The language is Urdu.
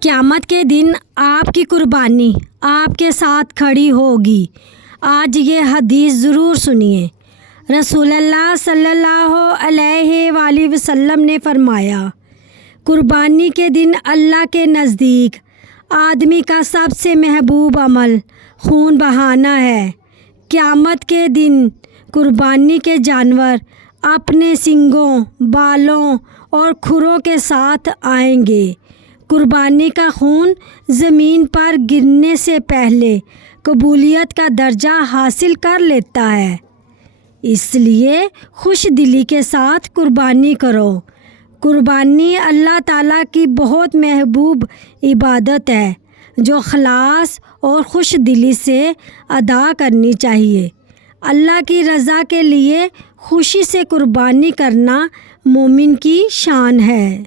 قیامت کے دن آپ کی قربانی آپ کے ساتھ کھڑی ہوگی۔ آج یہ حدیث ضرور سنیے۔ رسول اللہ صلی اللہ علیہ وآلہ وسلم نے فرمایا، قربانی کے دن اللہ کے نزدیک آدمی کا سب سے محبوب عمل خون بہانا ہے۔ قیامت کے دن قربانی کے جانور اپنے سینگوں، بالوں اور کھروں کے ساتھ آئیں گے۔ قربانی کا خون زمین پر گرنے سے پہلے قبولیت کا درجہ حاصل کر لیتا ہے، اس لیے خوش دلی کے ساتھ قربانی کرو۔ قربانی اللہ تعالیٰ کی بہت محبوب عبادت ہے جو خلاص اور خوش دلی سے ادا کرنی چاہیے۔ اللہ کی رضا کے لیے خوشی سے قربانی کرنا مومن کی شان ہے۔